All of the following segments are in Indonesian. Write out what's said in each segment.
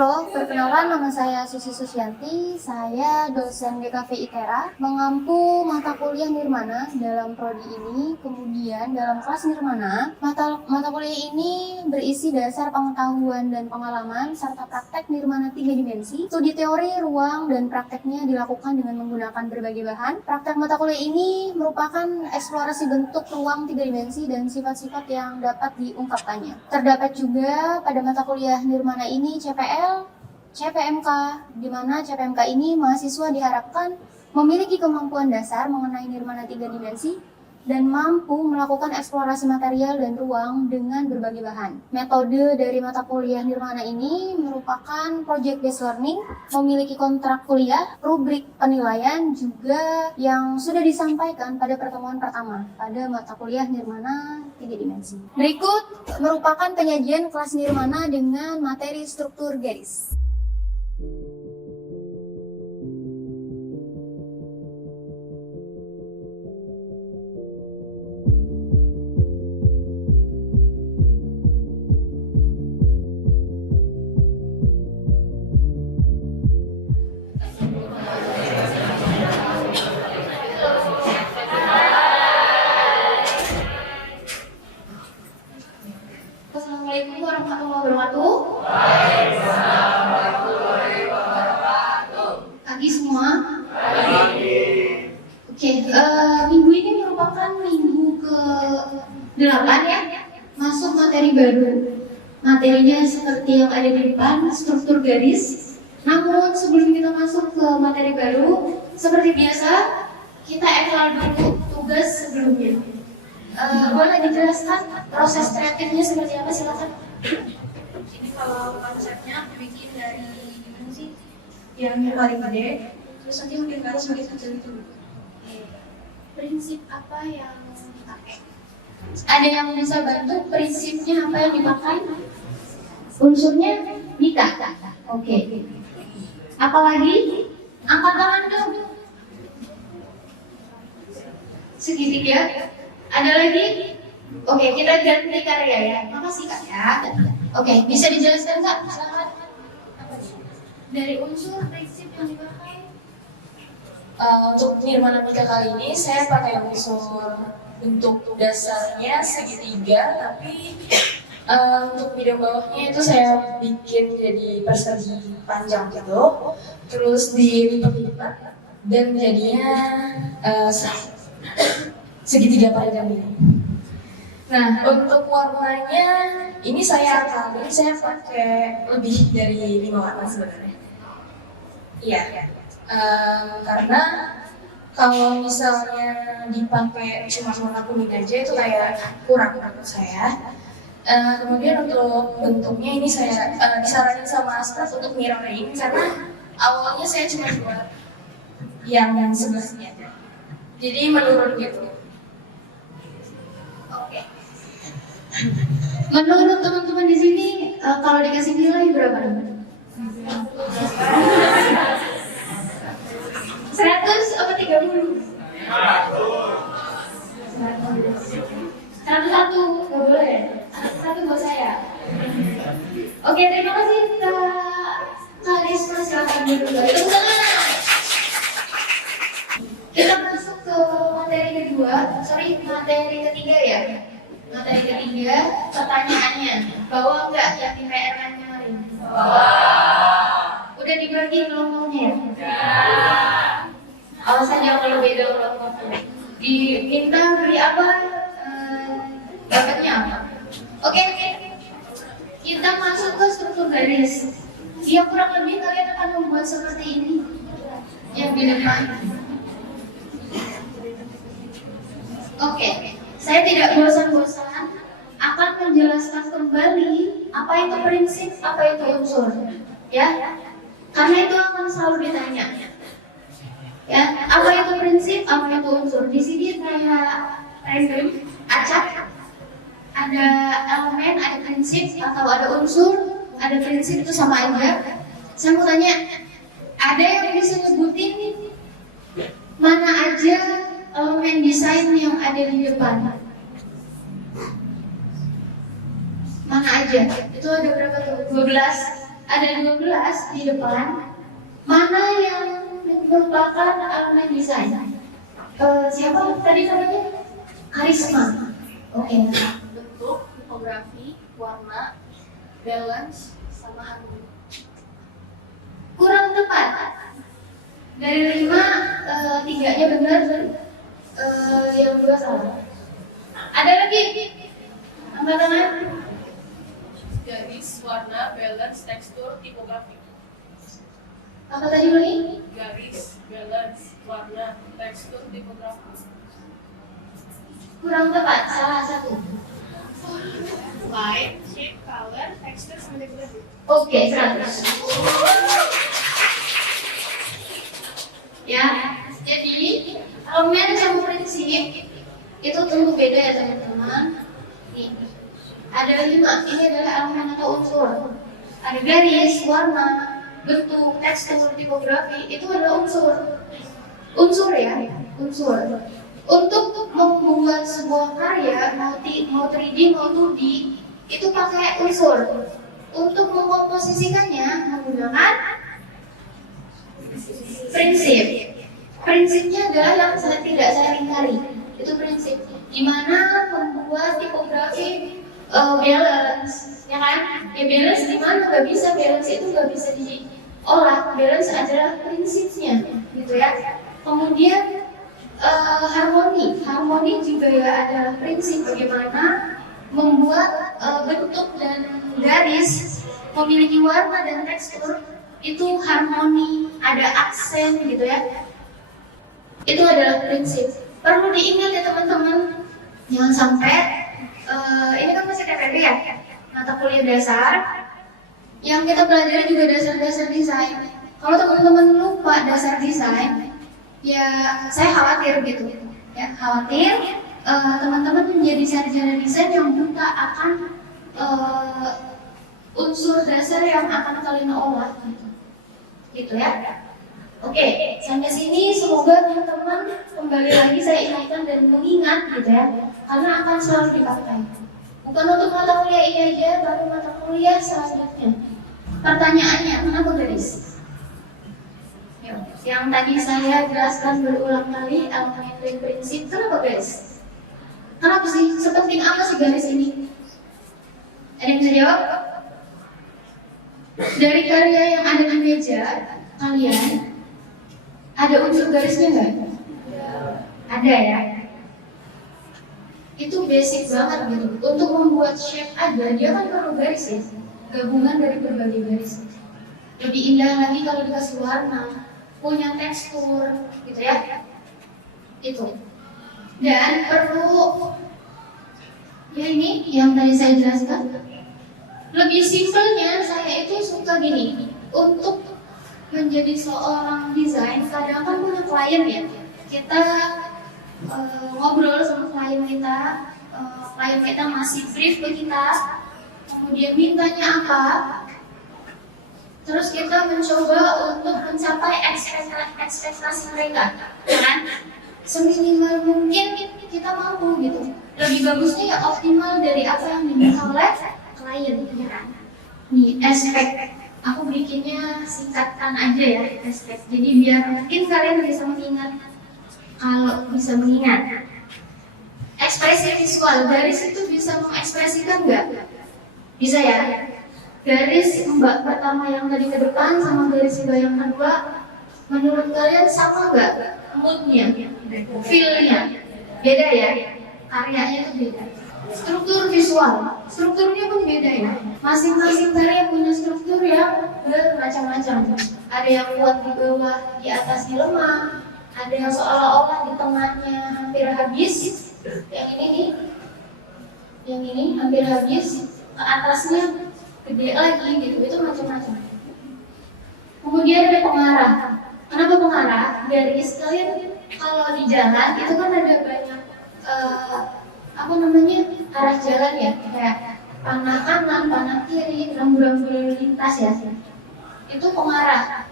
Halo, perkenalkan nama saya Susi Susyanti. Saya dosen DKV ITERA, mengampu mata kuliah Nirmana dalam prodi ini. Kemudian dalam kelas Nirmana, mata kuliah ini berisi dasar pengetahuan dan pengalaman serta praktek Nirmana 3 dimensi. Studi teori, ruang, dan prakteknya dilakukan dengan menggunakan berbagai bahan. Praktek mata kuliah ini merupakan eksplorasi bentuk ruang 3 dimensi dan sifat-sifat yang dapat diungkapkannya. Terdapat juga pada mata kuliah Nirmana ini CPL, CPMK, di mana CPMK ini mahasiswa diharapkan memiliki kemampuan dasar mengenai Nirmana 3 dimensi dan mampu melakukan eksplorasi material dan ruang dengan berbagai bahan. Metode dari mata kuliah Nirmana ini merupakan project based learning, memiliki kontrak kuliah, rubrik penilaian juga yang sudah disampaikan pada pertemuan pertama pada mata kuliah Nirmana 3 dimensi. Berikut merupakan penyajian kelas Nirmana dengan materi struktur garis. Assalamualaikum warahmatullahi wabarakatuh. Waalaikumsalam warahmatullahi wabarakatuh. Pagi semua. Pagi. Oke, minggu ini merupakan minggu ke-8 ya. Masuk materi baru. Materinya seperti yang ada di depan, struktur garis. Namun sebelum kita masuk ke materi baru, seperti biasa, kita eval dulu tugas sebelumnya. Boleh dijelaskan proses kreatifnya seperti apa, silakan. Ini kalau konsepnya bikin dari gimana sih? Yang paling gede, terus nanti makin ke atas makin kecil itu. Prinsip apa yang dipakai? Ada yang bisa bantu prinsipnya apa yang dipakai? Unsurnya Nika. Oke. Apalagi? Angkat tangan dong. Segitiga. Ada lagi? Oke, kita ganti karya ya. Makasih Kak ya. Oke, bisa dijelaskan Kak? Silakan. Dari unsur prinsip yang dipakai. Untuk Nirmana 3 kali ini saya pakai unsur bentuk dasarnya segitiga, tapi untuk bidang bawahnya itu saya bikin jadi persegi panjang gitu, terus dilipat-lipat dan jadinya segitiga panjang ini. Nah, untuk warnanya ini saya pakai lebih dari 5 warna sebenarnya. Iya. Karena kalau misalnya dipakai cuma warna kuning aja itu kayak kurang menurut saya. Kemudian untuk bentuknya ini saya disaranin sama staff untuk mirroring karena awalnya saya cuma buat yang sebelahnya, jadi menurun gitu. Oke. Menurut teman-teman di sini, kalau dikasih nilai berapa? 100 apa 30? 101, nggak boleh. 1 buat saya. Oke, terima kasih Kak Risma, silakan duduk. Tepuk tangan. Kita masuk ke materi ketiga ya. Materi ketiga, pertanyaannya, bawa nggak yang di PR kan kemarin? Bawa. Udah dibagi kelompoknya ya? Awas aja kalau beda kelompoknya. Diminta beri apa? Dapatnya apa? Oke. Kita masuk ke struktur garis. Ya kurang lebih kalian akan membuat seperti ini. Yang di depan. Oke. Saya tidak bosan-bosan akan menjelaskan kembali apa itu prinsip, apa itu unsur, ya. Karena itu akan selalu ditanya. Ya, apa itu prinsip, apa itu unsur? Di sini kayak random, acak, ada elemen, ada prinsip, atau ada unsur, ada prinsip itu sama aja. Saya mau tanya, ada yang bisa nyebutin mana aja elemen desain yang ada di depan? Mana aja? Itu ada berapa tuh? 12. ada 12 di depan. Mana yang merupakan elemen desain? Siapa tadi namanya? Karisma. Oke. Bentuk, tipografi, warna, balance, sama harmoni. Kurang tepat. Dari 5, 3-nya benar, yang 2 salah. Ada lagi? Angkat tangan. Garis, warna, balance, tekstur, tipografi. Apa tadi lagi? Garis, balance, warna, tekstur, tipografi. Kurang tepat, salah satu. Line, shape, color, tekstur, sama tipografi. Oke, 100. Ya, jadi elemen sama prinsip itu tentu beda ya teman-teman. Nih, ada 5. Ini adalah elemen atau unsur. Ada garis, warna, bentuk, tekstur, tipografi. Itu adalah unsur. Unsur ya, unsur. Untuk membuat sebuah karya mau 3D mau 2D itu pakai unsur. Untuk mengkomposisikannya menggunakan prinsip. Prinsipnya adalah yang tidak saya ingkari. Itu prinsip. Gimana membuat tipografi balance, ya kan? Ya balance gimana? Gak bisa, balance itu gak bisa diolah. Balance adalah prinsipnya, gitu ya. Kemudian harmoni juga ya adalah prinsip bagaimana membuat bentuk dan garis memiliki warna dan tekstur itu harmoni, ada aksen gitu ya. Itu adalah prinsip. Perlu diingat ya teman-teman, jangan sampai ini kan masih TPB ya, mata kuliah dasar yang kita pelajari juga dasar-dasar desain. Kalau teman-teman lupa dasar desain, ya saya khawatir gitu ya, khawatir teman-teman menjadi sarjana desain yang buta akan unsur dasar yang akan kalian olah gitu ya. Oke, sampai sini semoga teman-teman kembali lagi saya ingatkan dan mengingat gitu ya, karena akan selalu dipakai. Bukan untuk mata kuliah ini aja, baru mata kuliah selanjutnya. Pertanyaannya, kenapa garis? Yang tadi saya jelaskan berulang kali, elemen dan prinsip, kenapa garis? Kenapa sih? Sepenting apa sih garis ini? Ada yang bisa jawab? Dari karya yang ada di meja kalian, ada unsur garisnya nggak? Ada ya. Itu basic banget gitu. Untuk membuat shape aja, dia kan perlu garis ya. Gabungan dari berbagai garis. Lebih indah lagi kalau dikasih warna, punya tekstur, gitu ya. Itu. Dan perlu, ya ini yang tadi saya jelaskan. Lebih simpelnya saya itu suka gini. Untuk menjadi seorang desain, kadang kan punya klien ya. Kita ngobrol sama klien kita masih brief ke kita, kemudian mintanya apa, terus kita mencoba untuk mencapai ekspektasi mereka, kan? Seminimal mungkin kita mampu gitu. Lebih bagusnya ya optimal dari apa yang diminta oleh klien, ya kan? Nih, aku bikinnya singkatkan aja ya, aspek. Jadi biar mungkin kalian bisa mengingat. Kalau bisa mengingat, ekspresi visual, garis itu bisa mengekspresikan nggak? Bisa ya. Garis mbak pertama yang tadi ke depan sama garis mbak yang kedua, menurut kalian sama nggak moodnya, feel-nya? Beda ya, karyanya itu beda. Struktur visual, strukturnya pun beda ya. Masing-masing karya punya struktur yang bermacam-macam. Ada yang kuat di bawah, di atas lemah. Ada yang seolah-olah di tengahnya hampir habis. Yang ini nih, yang ini hampir habis. Ke atasnya gede lagi gitu. Itu macam-macam. Kemudian ada pengarah. Kenapa pengarah? Garis kalian kalau di jalan itu kan ada banyak arah jalan ya, kayak panah kanan, panah kiri, rambu-rambu lalu lintas ya. Itu pengarah.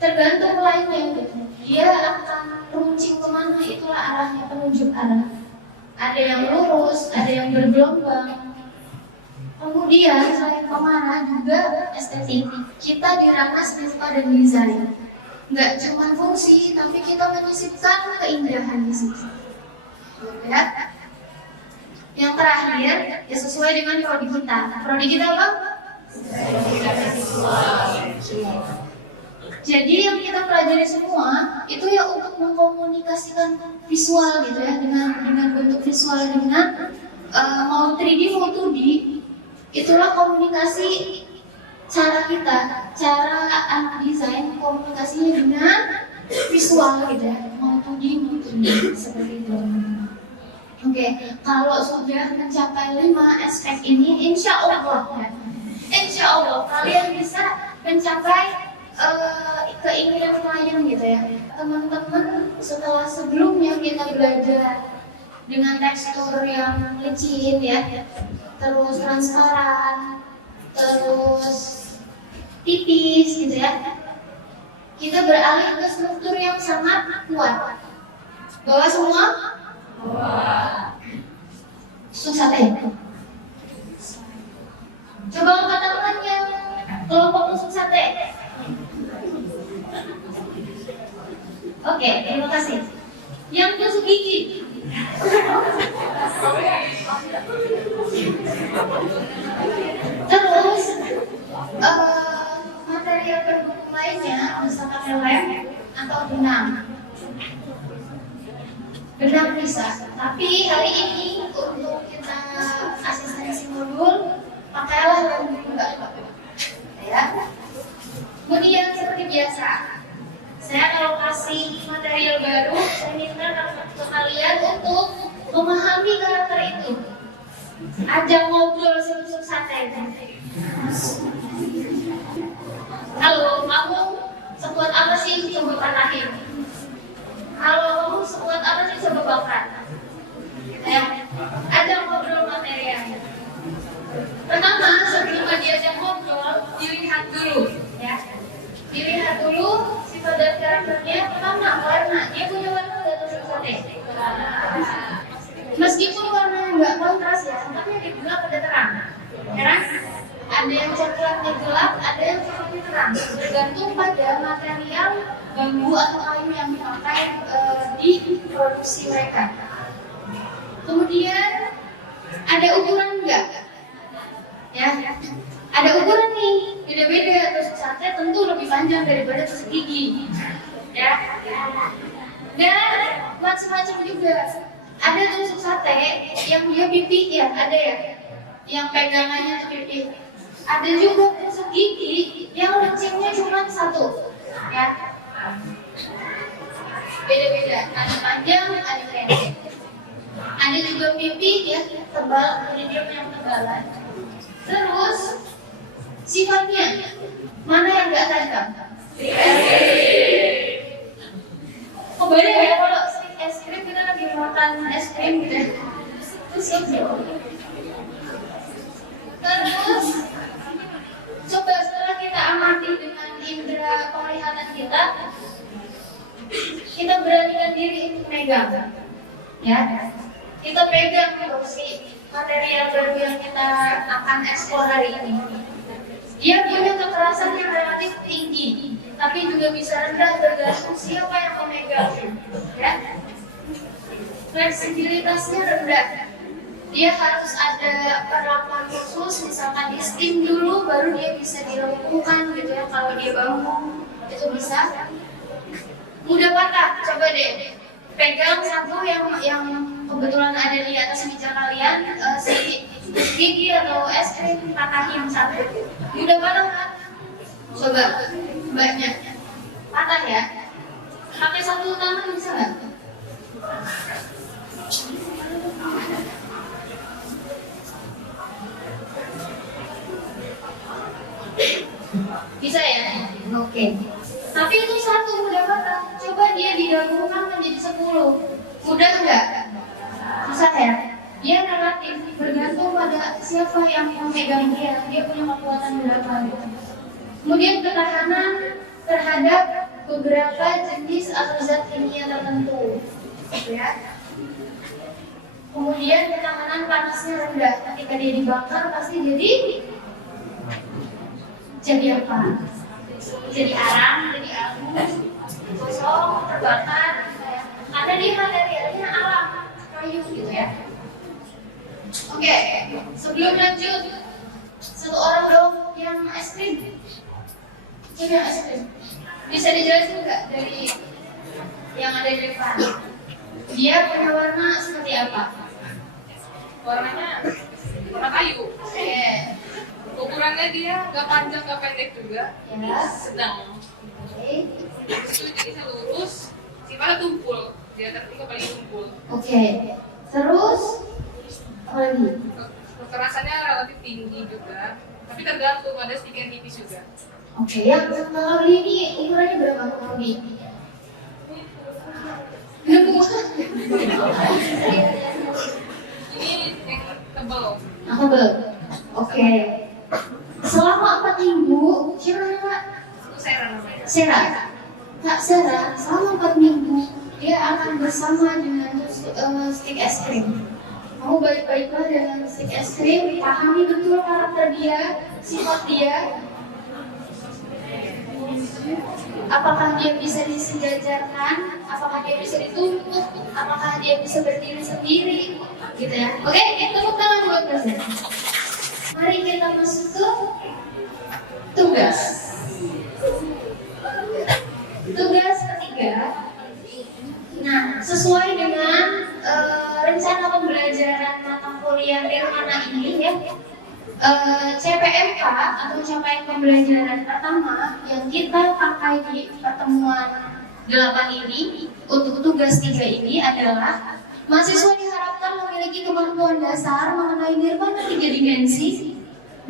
Tergantung lainnya gitu. Dia akan runcing kemana, itulah arahnya, penunjuk arah. Ada yang lurus, ada yang bergelombang. Kemudian selain pemarah juga estetik. Kita di ranah seni rupa dan desain. Nggak cuma fungsi, tapi kita menyisipkan keindahan di situ. Ya. Yang terakhir, ya sesuai dengan prodi kita. Prodi kita apa? Jadi yang kita pelajari semua itu ya untuk mengkomunikasikan visual gitu ya, dengan bentuk visual dengan mau 3D mau 2D. Itulah komunikasi cara kita, cara anak desain komunikasinya dengan visual gitu ya, mau 2D mau 3D seperti itu. Oke, kalau sudah mencapai 5 aspek ini, insya Allah kalian bisa mencapai keinginan klien gitu ya. Teman-teman setelah sebelumnya kita belajar dengan tekstur yang licin ya, terus transparan, terus tipis gitu ya. Kita beralih ke struktur yang sangat kuat. Bawa semua? Susah deh. Coba angkat tangan yang kelompok tusuk sate. Oke, terima kasih. Yang tusuk gigi. Terus material pendukung lainnya misalkan lem atau benang. Benang bisa, tapi hari ini untuk kita asistensi modul pakailah lem juga, ya. Kemudian seperti biasa, saya kalau kasih material baru, saya minta ke kalian untuk memahami karakter itu. Ajak ngobrol selusuk sate. Halo, kamu sekuat apa sih coba patahin? Halo, kamu sekuat apa sih coba bakar? Ya, ajak ngobrol materialnya. Pertama, sebelum diajak ngobrol, dilihat dulu, ya. Dilihat dulu sifat dan karakternya. Pertama, warna. Dia punya warna nggak tusuk sate? Meskipun warnanya nggak kontras ya, tapi yang di gelap ada terang, ya kan? Ada yang coklatnya gelap, ada yang coklatnya terang. Tergantung pada material bambu atau kayu yang dipakai di produksi mereka. Kemudian ada ukuran enggak? Ya, ada ukuran nih, beda-beda. Tusuk sate tentu lebih panjang daripada tusuk gigi, ya. Dan macam-macam juga. Ada tusuk sate yang dia pipi ya, ada ya, yang pegangannya tuh pipi. Ada juga tusuk gigi yang lencingnya cuma satu, ya. Beda-beda, ada panjang, ada pendek. Ada juga pipi ya, tebal, medium yang tebalan. Terus sifatnya mana yang nggak tajam? Oh beda ya, kalau stick es krim kita lagi makan es krim gitu ya. Terus coba setelah kita amati dengan indera penglihatan kita beranikan diri untuk megang, ya. Kita pegang si material baru yang kita akan eksplor hari ini. Dia punya kekerasan yang relatif tinggi, tapi juga bisa rendah tergantung siapa yang memegang, ya. Fleksibilitasnya rendah. Dia harus ada perlakuan khusus, misalkan di steam dulu, baru dia bisa dilumpuhkan gitu ya. Kalau dia bangun, itu bisa. Mudah patah, coba deh pegang satu yang kebetulan ada di atas meja kalian, si gigi atau es krim, patahin satu. Mudah patah kan? Coba, banyak patah ya. Pakai satu tangan bisa nggak? Bisa ya? Oke. Tapi itu satu mudah patah. Coba dia digabungkan menjadi 10. Mudah enggak? Susah ya? Dia relatif bergantung pada siapa yang memegang dia. Dia punya kekuatan berapa gitu. Kemudian ketahanan terhadap beberapa jenis atau zat kimia tertentu. Gitu ya. Kemudian kenyamanan panasnya rendah. Ketika dia dibakar pasti jadi apa? Jadi arang, jadi abu, gosong, terbakar, gitu ya. Karena dia materialnya alam, kayu gitu ya. Oke, sebelum lanjut, satu orang dong yang es krim. Punya es krim. Bisa dijelasin nggak dari yang ada di depan? Dia punya warna seperti apa? Warnanya warna kayu. Oke, Ukurannya dia nggak panjang nggak pendek juga. ya. Sedang. Oke. Itu jadi lurus. Sifatnya tumpul. Dia tertinggal paling tumpul. Oke. Terus apa lagi? Kekerasannya relatif tinggi juga. Tapi tergantung ada sedikit tipis juga. Oke, yang kalau beli ini ukurannya berapa kalau beli? Ini yang tebal. Aku Oke. Selama 4 minggu, siapa namanya Kak? Itu Sera namanya. Sera. Kak Sera, selama 4 minggu dia akan bersama dengan stick es krim. Kamu baik-baiklah dengan stick es krim, pahami betul karakter dia, sifat dia. Apakah dia bisa disejajarkan? Apakah dia bisa dituntut? Apakah dia bisa berdiri sendiri? Gitu ya. Oke, tepuk tangan buat Kak Sera. Mari kita masuk ke tugas. Tugas ketiga. Nah, sesuai dengan rencana pembelajaran mata kuliah Nirmana ini ya, CPMK atau capaian pembelajaran pertama yang kita pakai di pertemuan 8 ini untuk tugas 3 ini adalah mahasiswa diharapkan memiliki kemampuan dasar mengenai nirmana 3 dimensi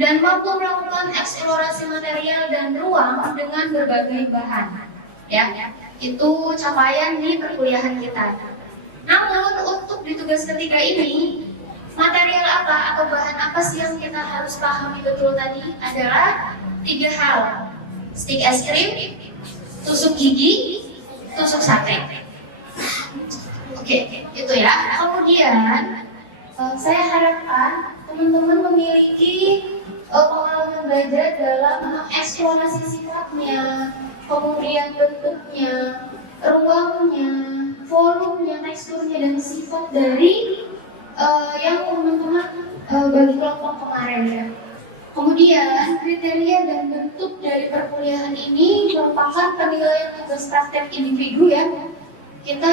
dan mampu melakukan eksplorasi material dan ruang dengan berbagai bahan. Ya, itu capaian di perkuliahan kita. Namun untuk di tugas ketiga ini, material apa atau bahan apa sih yang kita harus pahami betul tadi adalah 3 hal: stick es krim, tusuk gigi, tusuk sate. Oke, itu ya. Kemudian saya harapkan teman-teman memiliki pengalaman belajar dalam mengeksplorasi sifatnya, kemudian bentuknya, ruangnya, volumenya, teksturnya, dan sifat dari yang teman-teman bagi kelompok kemarin ya. Kemudian kriteria dan bentuk dari perkuliahan ini merupakan penilaian tugas praktek individu ya. Kita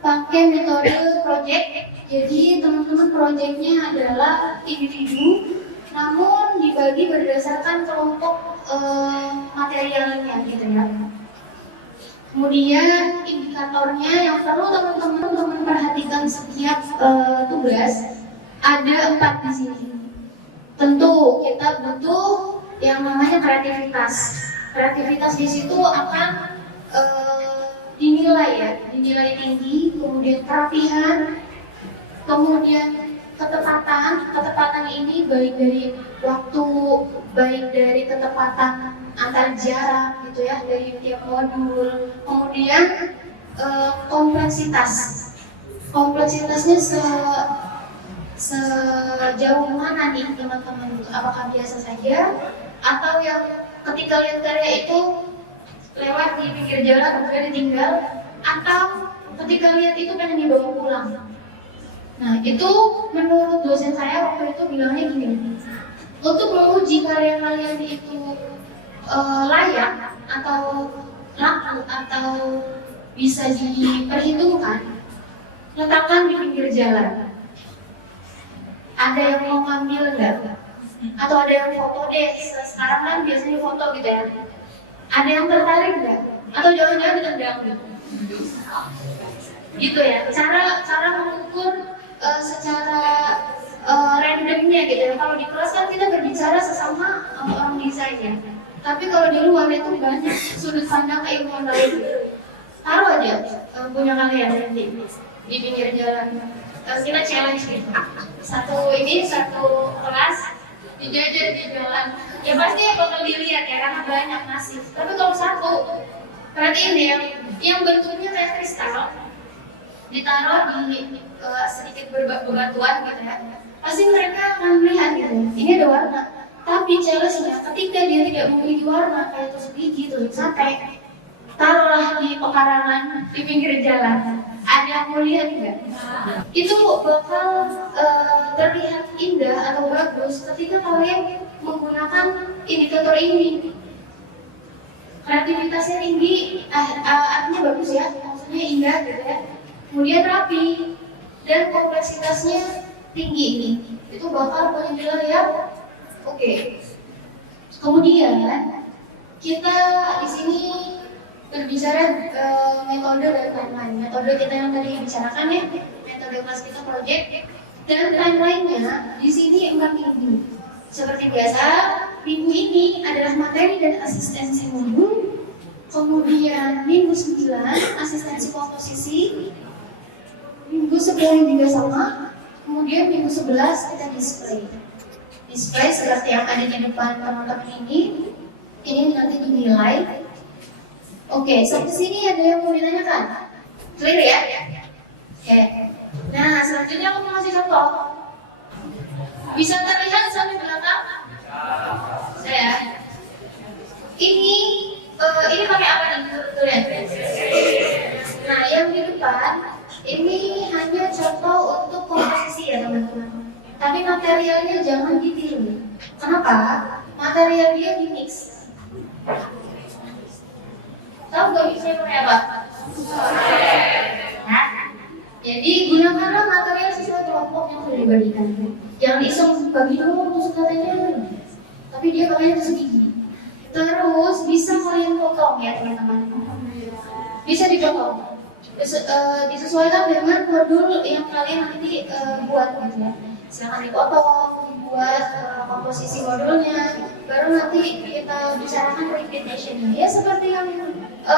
pakai metode project, jadi teman-teman projectnya adalah individu, namun dibagi berdasarkan kelompok materialnya gitu ya. Kemudian indikatornya yang perlu teman-teman perhatikan setiap tugas ada 4 di sini. Tentu kita butuh yang namanya kreativitas. Kreativitas di situ akan dinilai ya, dinilai tinggi, kemudian kerapihan, kemudian ketepatan. Ketepatan ini baik dari waktu, baik dari ketepatan antar jarak gitu ya, dari tiap modul. Kemudian kompleksitas. Kompleksitasnya sejauh mana nih teman-teman? Apakah biasa saja atau yang ketika lihat karya itu lewat di pinggir jalan kemudian ditinggal, atau ketika lihat itu pengen dibawa pulang? Nah itu menurut dosen saya waktu itu bilangnya gini, untuk menguji karya kalian itu layak atau laku atau bisa diperhitungkan, letakkan di pinggir jalan. Ada yang mau ngambil enggak? Atau ada yang foto deh, sekarang kan biasanya foto gitu ya. Ada yang tertarik enggak? Atau jangan-jangan ditendang gitu? Gitu ya, cara mengukur secara randomnya gitu ya. Kalau di kelas kan kita berbicara sesama orang desain ya. Tapi kalau di luar itu banyak sudut pandang keilmuan lain. Taruh aja punya kalian di pinggir jalan. Kita challenge gitu. Satu kelas dijajar di jalan. Ya pasti bakal dilihat ya karena banyak masif. Tapi kalau satu, perhatiin deh yang bentuknya kayak kristal, ditaruh di sedikit bebatuan gitu ya, pasti mereka akan melihat gitu ya, ini ada warna. Tapi challenge-nya ketika dia tidak memiliki warna kayak tusuk gigi, tusuk sate, taruhlah di pekarangan di pinggir jalan, ada yang mau lihat nggak? Itu bakal terlihat indah atau bagus ketika kalian menggunakan indikator ini. Kreativitasnya tinggi, artinya bagus ya, maksudnya indah gitu ya. Kemudian rapi dan kompleksitasnya tinggi ini, itu bakal menilai yang oke. Kemudian kita di sini berbicara metode dan timeline. Metode kita yang tadi bicarakan ya, metode kelas kita project, dan timeline-nya di sini 4 minggu. Seperti biasa, minggu ini adalah materi dan asistensi modul. Kemudian minggu 9 asistensi komposisi, minggu 10 juga sama. Kemudian minggu 11 kita display seperti yang ada di depan teman-teman ini nanti dinilai. Oke, sampai sini ada yang mau ditanyakan? Clear ya? Oke. Nah, selanjutnya aku mau kasih contoh. Bisa terlihat sampai belakang? Saya. Ini pakai apa nih? Tulisan. Nah, yang di depan ini hanya contoh untuk komposisi ya teman-teman. Tapi materialnya jangan ditiru. Kenapa? Materialnya di mix. Tahu nggak mixnya pakai apa? Nah, jadi gunakanlah material sesuai kelompok yang sudah dibagikan. Jangan iseng bagi dulu tusuk katanya, tapi dia pakainya tusuk gigi. Terus bisa kalian potong ya teman-teman. Bisa dipotong. Disesuaikan dengan modul yang kalian nanti buat gitu ya. Silakan dipotong, dibuat komposisi modulnya, baru nanti kita bicarakan repetition-nya. Ya seperti yang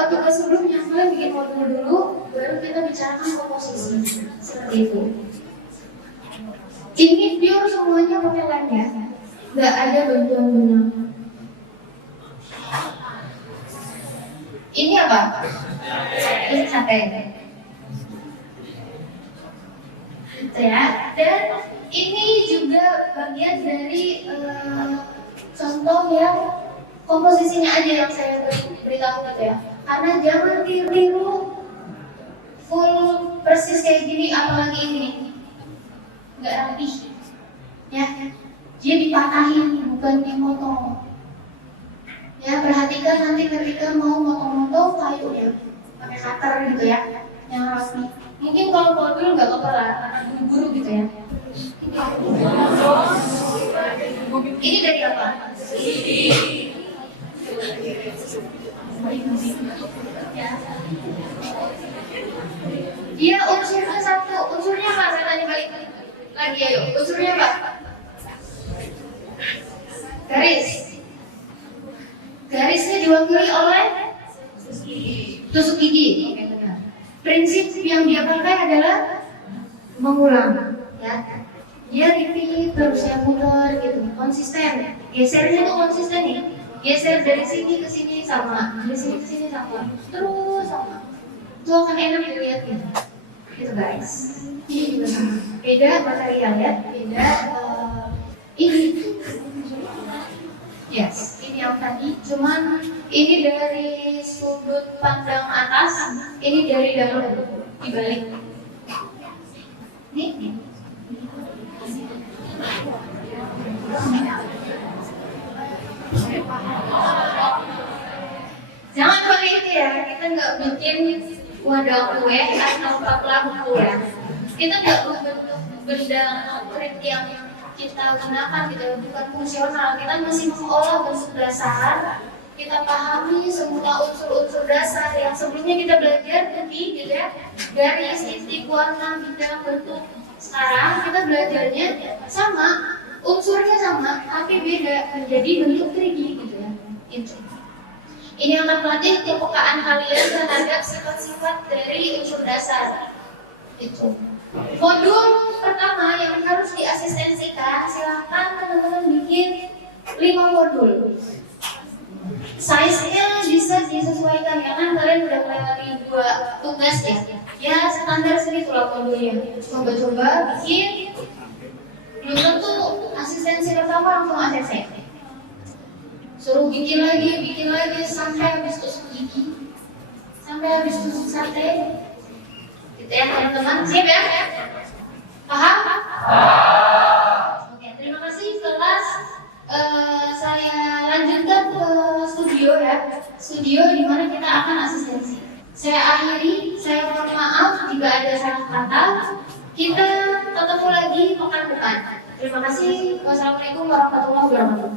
tugas sebelumnya, kalian bikin modul dulu, baru kita bicarakan komposisi. Seperti itu. Ini pure semuanya pakai lem ya, nggak ada bantuan-bantuan. Ini apa? Ini sate. Gitu ya. Dan ini juga bagian dari contoh yang komposisinya aja yang saya beritahu gitu ya. Karena jangan tiru full persis kayak gini, apalagi ini nggak rapih ya. Dia dipatahin bukan dipotong. Ya, perhatikan nanti ketika mau motong-motong kayu ya, pakai cutter gitu ya, yang rapi. Mungkin kalau modul nggak apa-apa lah, karena buru-buru gitu ya. Ini dari apa? Dia unsurnya satu, unsurnya apa? Saya tanya balik lagi ayo, unsurnya apa? Garis. Garisnya diwakili oleh tusuk gigi. Oke, benar. Prinsip yang dia pakai adalah mengulang, ya. Dia repeat terus ya, muter gitu, konsisten. Gesernya itu konsisten nih. Geser dari sini ke sini sama, dari sini ke sini sama, terus sama. Itu akan enak dilihat gitu. Gitu guys. Ini juga sama. Beda material ya, beda ini. Yes, ini yang tadi, cuman ini dari sudut pandang atas, ini dari dalam dibalik. Nih. Jangan pakai itu ya, kita nggak bikin wadah kue atau pakai kue ya. Kita nggak membentuk benda konkret yang kita gunakan gitu, bukan fungsional. Kita masih mengolah bentuk dasar, kita pahami semua unsur-unsur dasar yang sebelumnya kita belajar tinggi gitu ya, garis, titik, warna, bidang, bentuk. Sekarang kita belajarnya sama, unsurnya sama, tapi beda menjadi bentuk 3D gitu ya. Itu. Ini akan melatih kepekaan kalian terhadap sifat-sifat dari unsur dasar. Itu. Modul pertama yang harus diasistensikan, silakan teman-teman bikin 5 modul. Size-nya bisa disesuaikan ya kan, kalian udah melewati 2 tugas ya. Ya standar segitulah kodenya. Coba-coba bikin. Belum tentu asistensi pertama langsung ACC. Suruh bikin lagi sampai habis tusuk gigi, sampai habis tusuk sate. Gitu ya teman-teman, siap ya? Paham? Oke, terima kasih kelas. Saya lanjutkan ke studio ya. Studio di mana kita akan asistensi. Saya akhiri, saya mohon maaf jika ada salah kata. Kita ketemu lagi pekan depan. Terima kasih. Wassalamualaikum warahmatullahi wabarakatuh.